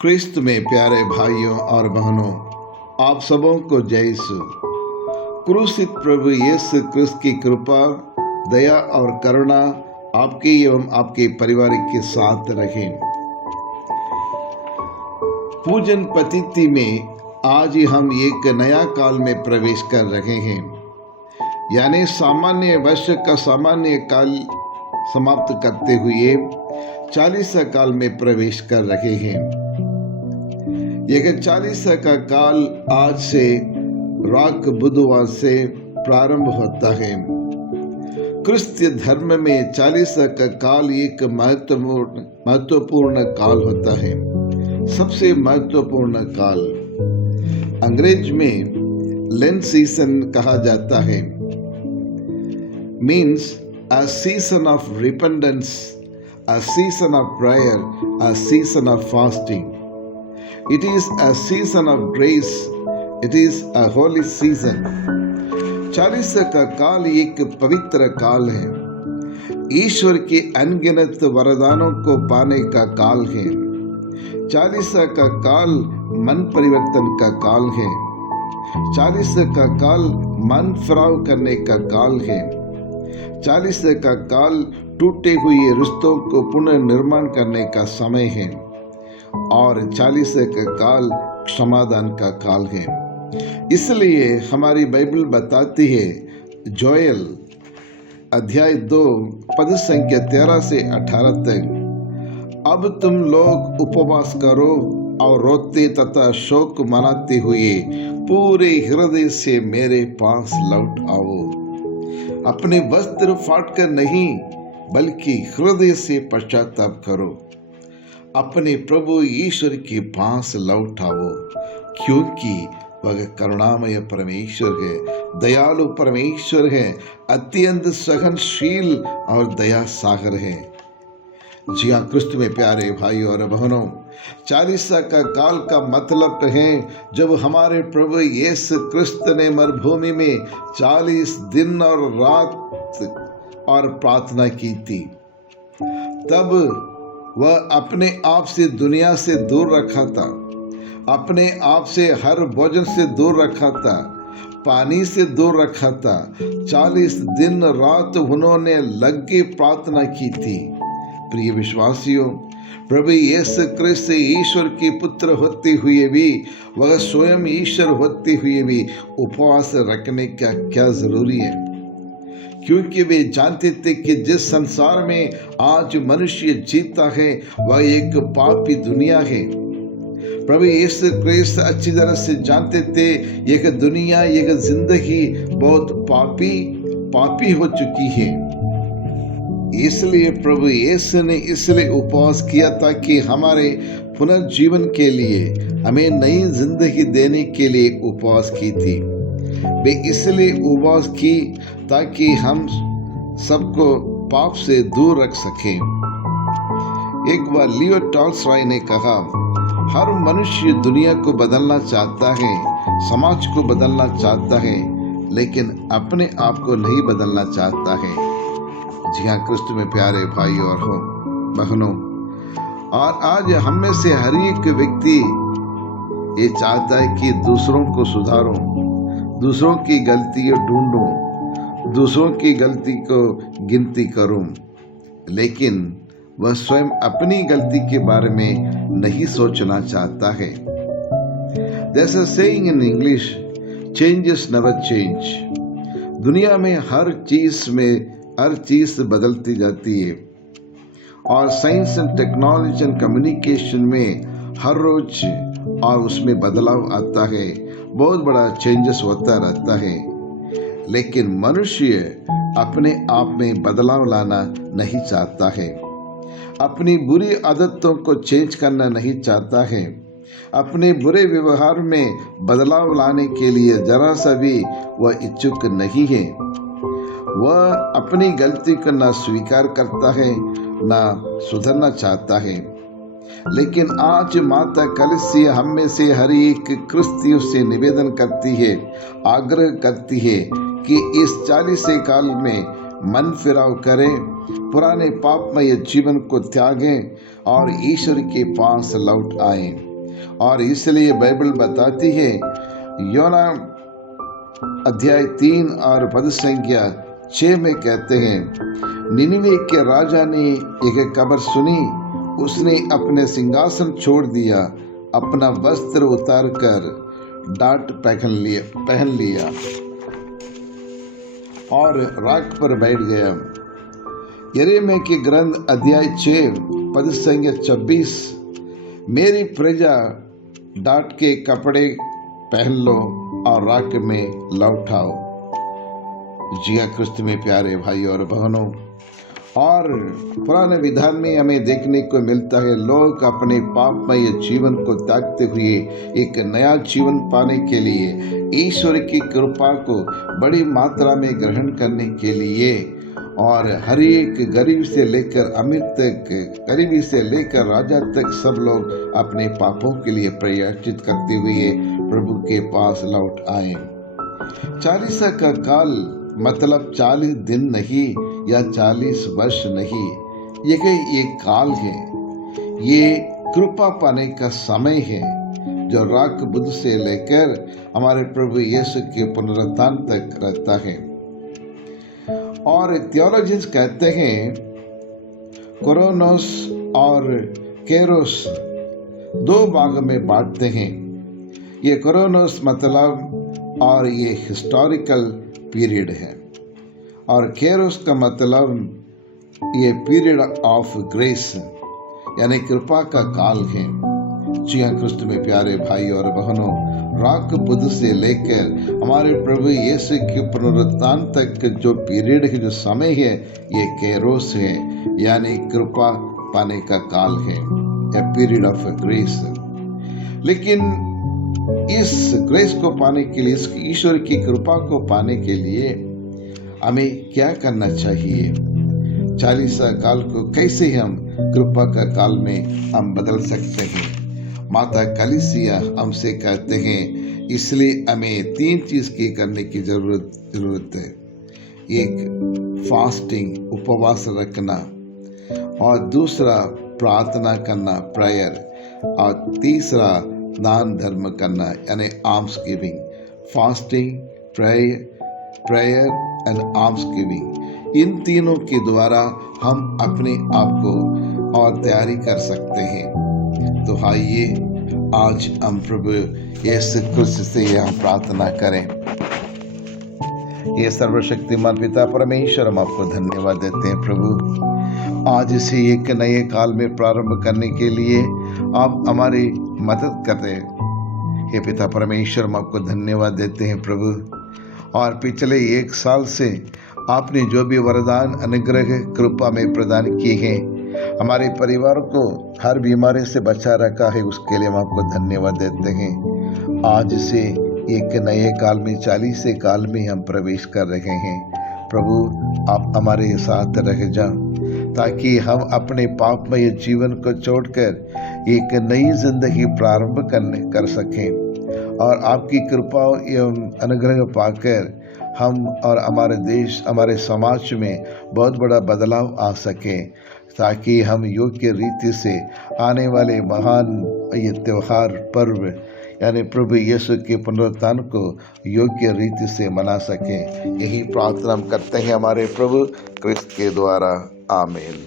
क्रिस्त में प्यारे भाइयों और बहनों, आप सबों को जय यीशु। क्रूसित प्रभु यीशु क्रिस्त की कृपा, दया और करुणा आपके एवं आपके परिवार के साथ रहे। पूजन पद्धति में आज हम एक नया काल में प्रवेश कर रहे हैं, यानी सामान्य वर्ष का सामान्य काल समाप्त करते हुए 40 काल में प्रवेश कर रहे हैं। यह 40 का काल आज से राग बुधवार से प्रारंभ होता है। क्रिस्तीय धर्म में 40 का काल एक महत्वपूर्ण काल होता है, सबसे महत्वपूर्ण काल। अंग्रेज में लेंट सीजन कहा जाता है, means a season of repentance, a season of prayer, a season of fasting. It is a season of grace. It is a holy season. 40 का काल एक पवित्र काल है, ईश्वर के अनगिनत वरदानों को पाने का काल है। 40 का काल मन परिवर्तन का काल है। 40 का काल मन फिराव करने का काल है। 40 का काल टूटे हुए रिश्तों को पुनर्निर्माण करने का समय है और 40 का काल समाधान का काल है। इसलिए हमारी बाइबल बताती है, जोएल अध्याय 2 पद संख्या 13 से 18 तक, अब तुम लोग उपवास करो और रोते तथा शोक मनाते हुए पूरे हृदय से मेरे पास लौट आओ। अपने वस्त्र फाड़ कर नहीं, बल्कि हृदय से पश्चाताप करो। अपने प्रभु ईश्वर के पास लौट आओ, क्योंकि वह करुणामय परमेश्वर है, दयालु परमेश्वर है, अत्यंत सहनशील और दया सागर है। जी हाँ, क्रिस्त में प्यारे भाई और बहनों, 40 का काल का मतलब है जब हमारे प्रभु यीशु क्रिस्त ने मरुभूमि में 40 दिन और रात और प्रार्थना की थी। तब वह अपने आप से दुनिया से दूर रखा था, अपने आप से हर भोजन से दूर रखा था, पानी से दूर रखा था। 40 दिन रात उन्होंने लग के प्रार्थना की थी। प्रिय विश्वासियों, प्रभु यीशु क्रिस्त ईश्वर के पुत्र होते हुए भी, वह स्वयं ईश्वर होते हुए भी उपवास रखने का क्या जरूरी है? क्योंकि वे जानते थे कि जिस संसार में आज मनुष्य जीता है वह एक पापी दुनिया है। प्रभु यीशु क्रिस्त अच्छी तरह से जानते थे यह दुनिया, यह जिंदगी बहुत पापी हो चुकी है। इसलिए प्रभु यीशु ने इसलिए उपवास किया था कि हमारे पुनर्जीवन के लिए, हमें नई जिंदगी देने के लिए उपवास की थी। वे इसलिए उपवास की ताकि हम सबको पाप से दूर रख सकें। एक बार लियो टॉल्स्टॉय ने कहा, हर मनुष्य दुनिया को बदलना चाहता है, समाज को बदलना चाहता है, लेकिन अपने आप को नहीं बदलना चाहता है। जी हाँ, क्रिस्त में प्यारे भाई और बहनों, और आज हम में से हर एक व्यक्ति ये चाहता है कि दूसरों को सुधारूं, दूसरों की गलतियां ढूंढूं, दूसरों की गलती को गिनती करूं, लेकिन वह स्वयं अपनी गलती के बारे में नहीं सोचना चाहता है। There's a saying in English, changes never change. दुनिया में हर चीज बदलती जाती है और science and technology and communication में हर रोज और उसमें बदलाव आता है, बहुत बड़ा चेंजेस होता रहता है। लेकिन मनुष्य अपने आप में बदलाव लाना नहीं चाहता है, अपनी बुरी आदतों को चेंज करना नहीं चाहता है, अपने बुरे व्यवहार में बदलाव लाने के लिए जरा सा भी वह इच्छुक नहीं है। वह अपनी गलती को ना स्वीकार करता है, ना सुधरना चाहता है। लेकिन आज माता कलीसिया हम में से हर एक क्रिस्तियों से निवेदन करती है, आग्रह करती है कि इस 40 काल में मन फिराव करें, पुराने पापमय जीवन को त्यागें और ईश्वर के पास लौट आएं। और इसलिए बाइबल बताती है, योना अध्याय 3 और पद संख्या 6 में कहते हैं, निनिवे के राजा ने एक खबर सुनी, उसने अपने सिंहासन छोड़ दिया, अपना वस्त्र उतार कर डाट पहन लिया और राख पर बैठ गया। यिर्मयाह के ग्रंथ अध्याय 6 पद संख्या 26, मेरी प्रजा डाट के कपड़े पहन लो और राख में लौटाओ। जी हाँ क्रिस्त में प्यारे भाई और बहनों, और पुराने विधान में हमें देखने को मिलता है, लोग अपने पापमय जीवन को त्यागते हुए एक नया जीवन पाने के लिए ईश्वर की कृपा को बड़ी मात्रा में ग्रहण करने के लिए और हर एक गरीब से लेकर अमीर तक, गरीबी से लेकर राजा तक सब लोग अपने पापों के लिए प्रायश्चित करते हुए प्रभु के पास लौट आए। 40 का काल मतलब 40 दिन नहीं या 40 वर्ष नहीं, ये काल है, ये कृपा पाने का समय है जो राख बुध से लेकर हमारे प्रभु यीशु के पुनरुत्थान तक रहता है। और थियोलॉजियंस कहते हैं क्रोनोस और कैरोस 2 भाग में बांटते हैं। ये क्रोनोस मतलब और ये हिस्टोरिकल पीरियड है, और कैरोस का मतलब ये पीरियड ऑफ ग्रेस यानी कृपा का काल है। जी हाँ क्रिस्त में प्यारे भाई और बहनों, राख बुध से लेकर हमारे प्रभु यीशु के पुनरुत्थान तक जो पीरियड है, जो समय है, ये कैरोस है यानी कृपा पाने का काल है, ए पीरियड ऑफ ग्रेस। लेकिन इस ग्रेस को पाने के लिए, इस ईश्वर की कृपा को पाने के लिए हमें क्या करना चाहिए? 40 काल को कैसे हम कृपा का काल में हम बदल सकते हैं? माता कलीसिया हमसे कहते हैं, इसलिए हमें 3 चीज की करने की जरूरत है। एक फास्टिंग, उपवास रखना, और दूसरा प्रार्थना करना, प्रेयर, और तीसरा दान धर्म करना यानी alms giving. Fasting, prayer and alms giving, इन तीनों के द्वारा हम अपने आप को और तैयारी कर सकते हैं। तो आइए आज हम प्रभु यीशु क्रिस्त से यह प्रार्थना करें। ये सर्वशक्तिमान पिता परमेश्वर, हम आपको धन्यवाद देते हैं प्रभु, आज इसे एक नए काल में प्रारंभ करने के लिए आप हमारी मदद कर रहे हैं। हे पिता परमेश्वर, हम आपको धन्यवाद देते हैं प्रभु, और पिछले 1 साल से आपने जो भी वरदान, अनुग्रह, कृपा में प्रदान किए हैं, हमारे परिवार को हर बीमारी से बचा रखा है, उसके लिए हम आपको धन्यवाद देते हैं। आज से एक नए काल में, 40 काल में हम प्रवेश कर रहे हैं। प्रभु आप हमारे साथ रह जाओ, ताकि हम अपने पापमय जीवन को छोड़कर एक नई जिंदगी प्रारंभ कर सकें, और आपकी कृपा एवं अनुग्रह पाकर हम और हमारे देश, हमारे समाज में बहुत बड़ा बदलाव आ सके, ताकि हम योग्य रीति से आने वाले महान ये त्योहार, पर्व यानी प्रभु यीशु के पुनरुत्थान को योग्य रीति से मना सकें। यही प्रार्थना हम करते हैं हमारे प्रभु क्रिस्त के द्वारा। आमीन।